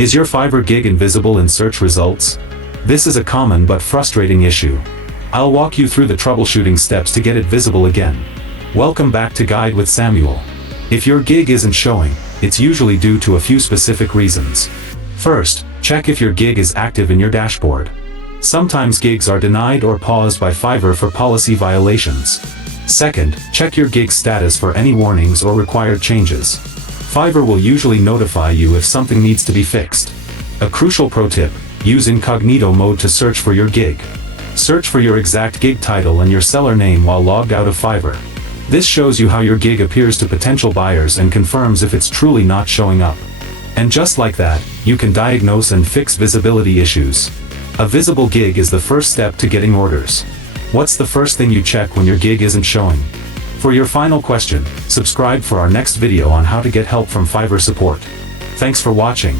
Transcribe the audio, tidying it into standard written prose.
Is your Fiverr gig invisible in search results? This is a common but frustrating issue. I'll walk you through the troubleshooting steps to get it visible again. Welcome back to Guide with Samuel. If your gig isn't showing, it's usually due to a few specific reasons. First, check if your gig is active in your dashboard. Sometimes gigs are denied or paused by Fiverr for policy violations. Second, check your gig status for any warnings or required changes. Fiverr will usually notify you if something needs to be fixed. A crucial pro tip: use incognito mode to search for your gig. Search for your exact gig title and your seller name while logged out of Fiverr. This shows you how your gig appears to potential buyers and confirms if it's truly not showing up. And just like that, you can diagnose and fix visibility issues. A visible gig is the first step to getting orders. What's the first thing you check when your gig isn't showing? For your final question, subscribe for our next video on how to get help from Fiverr support. Thanks for watching.